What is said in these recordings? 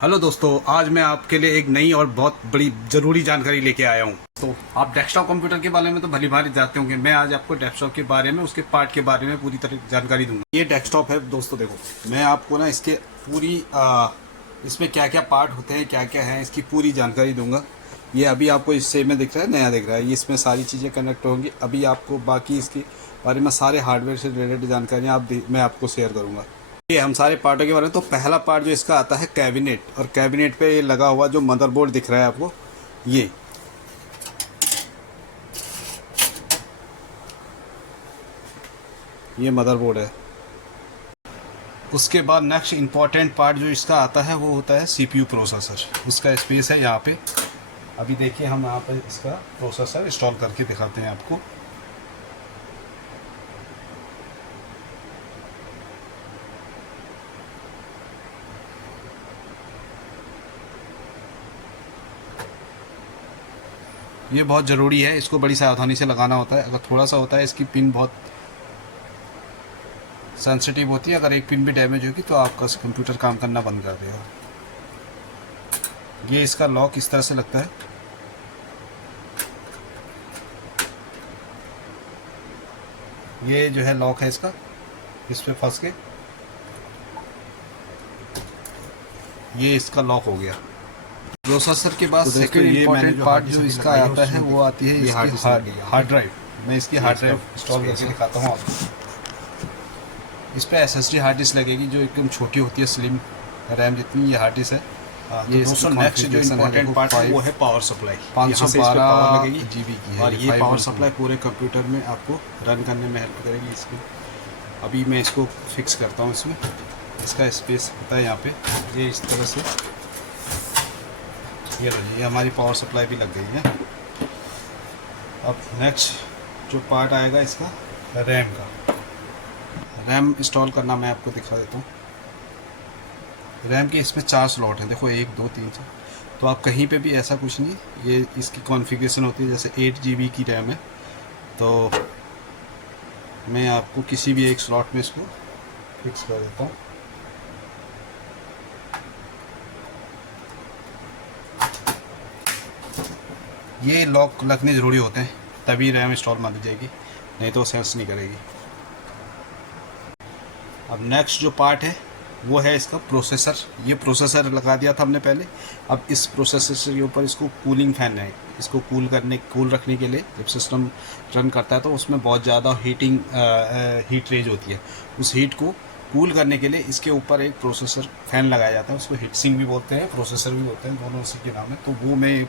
Hello दोस्तों, आज मैं आपके लिए एक नई और बहुत बड़ी ज़रूरी जानकारी लेके आया हूँ। तो आप डेस्कटॉप कंप्यूटर के बारे में तो भली भांति जानते होंगे। मैं आज आपको डेस्कटॉप के बारे में, उसके पार्ट के बारे में पूरी तरह जानकारी दूंगा। ये डेस्कटॉप है दोस्तों, देखो मैं आपको ना इसके पूरी इसमें क्या क्या पार्ट होते हैं, क्या क्या है, इसकी पूरी जानकारी दूंगा। ये अभी आपको इससे में दिख रहा है, नया दिख रहा है, ये इसमें सारी चीज़ें कनेक्ट होंगी। अभी आपको बाकी इसके बारे में सारे हार्डवेयर से रिलेटेड जानकारियाँ मैं आपको शेयर करूँगा। ये हम सारे पार्टों के बारे में। तो पहला पार्ट जो इसका आता है कैबिनेट, और कैबिनेट पे ये लगा हुआ जो मदरबोर्ड दिख रहा है आपको, ये मदरबोर्ड है। उसके बाद नेक्स्ट इंपॉर्टेंट पार्ट जो इसका आता है वो होता है सीपीयू प्रोसेसर। उसका स्पेस है यहाँ पे। अभी देखिए हम यहाँ पे इसका प्रोसेसर इंस्टॉल करके दिखाते हैं आपको। ये बहुत ज़रूरी है, इसको बड़ी सावधानी से लगाना होता है। अगर थोड़ा सा होता है, इसकी पिन बहुत सेंसिटिव होती है। अगर एक पिन भी डैमेज होगी तो आपका कंप्यूटर काम करना बंद कर देगा। ये इसका लॉक इस तरह से लगता है। ये जो है लॉक है इसका, इस पे फंस के ये इसका लॉक हो गया। प्रोसेसर के बाद सेकंड इम्पोर्टेंट पार्ट जो इसका आता है वो आती है इसकी हार्ड ड्राइव। मैं इसकी हार्ड ड्राइव इंस्टॉल करके दिखाता हूँ आपको। इस पर एसएसडी हार्ड डिस्क लगेगी जो एकदम छोटी होती है, स्लिम रैम जितनी ये हार्ड डिस्क है। ये दोस्तों नेक्स्ट जो इम्पोर्टेंट पार्ट है वो है पावर सप्लाई। 512 लगेगी जीबी की है, और ये पावर सप्लाई पूरे कंप्यूटर में आपको रन करने में हेल्प करेगी। इसमें अभी मैं इसको फिक्स करता हूँ। इसमें इसका स्पेस होता है यहाँ पे, ये इस तरह से। ये हमारी पावर सप्लाई भी लग गई है। अब नेक्स्ट जो पार्ट आएगा इसका रैम का। रैम इंस्टॉल करना मैं आपको दिखा देता हूँ। रैम के इसमें 4 स्लॉट हैं, देखो 1 2 3 4। तो आप कहीं पे भी ऐसा कुछ नहीं, ये इसकी कॉन्फ़िगरेशन होती है। जैसे 8 GB की रैम है, तो मैं आपको किसी भी एक स्लॉट में इसको फिक्स कर देता हूँ। ये लॉक लगने ज़रूरी होते हैं, तभी रैम इंस्टॉल मान ली जाएगी, नहीं तो सेंस नहीं करेगी। अब नेक्स्ट जो पार्ट है वो है इसका प्रोसेसर। ये प्रोसेसर लगा दिया था हमने पहले। अब इस प्रोसेसर के ऊपर इसको कूलिंग फैन है। इसको कूल रखने के लिए जब सिस्टम रन करता है तो उसमें बहुत ज़्यादा हीट रेज होती है। उस हीट को कूल करने के लिए इसके ऊपर एक प्रोसेसर फैन लगाया जाता है। उसको हीट सिंक भी बोलते हैं, प्रोसेसर भी बोलते हैं, दोनों उसी के नाम है। तो वो मैं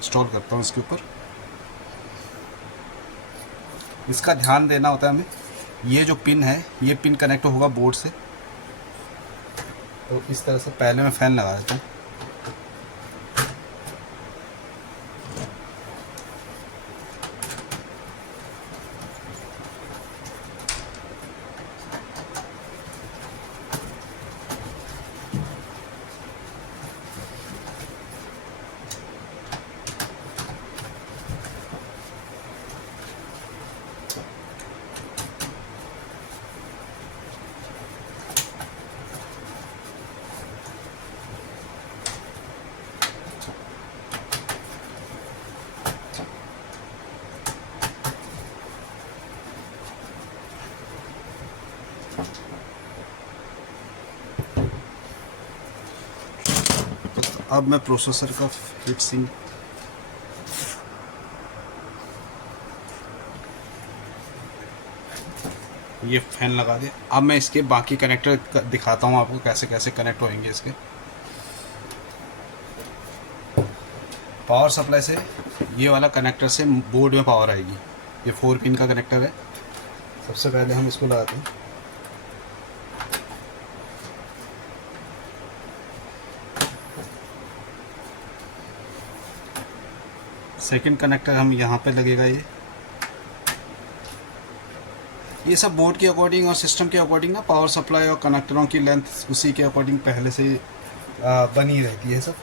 इंस्टॉल करता हूँ इसके ऊपर। इसका ध्यान देना होता है हमें। ये जो पिन है, ये पिन कनेक्ट होगा बोर्ड से। तो इस तरह से पहले मैं फ़ैन लगा देता हूँ। अब मैं प्रोसेसर का हीट सिंक ये फैन लगा दिया। अब मैं इसके बाकी कनेक्टर दिखाता हूँ आपको कैसे कैसे कनेक्ट होंगे इसके। पावर सप्लाई से ये वाला कनेक्टर से बोर्ड में पावर आएगी। ये 4 पिन का कनेक्टर है। सबसे पहले हम इसको लगाते हैं। सेकंड कनेक्टर हम यहाँ पे लगेगा। ये सब बोर्ड के अकॉर्डिंग और सिस्टम के अकॉर्डिंग ना, पावर सप्लाई और कनेक्टरों की लेंथ उसी के अकॉर्डिंग पहले से बनी रहती है सब।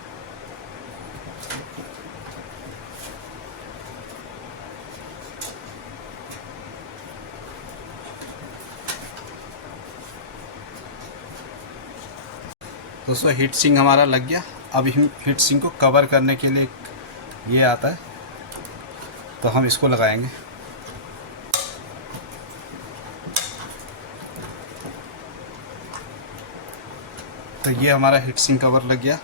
दोस्तों हीट सिंक हमारा लग गया। अब हम हीट सिंक को कवर करने के लिए ये आता है, तो हम इसको लगाएंगे। तो ये हमारा हीट सिंक कवर लग गया।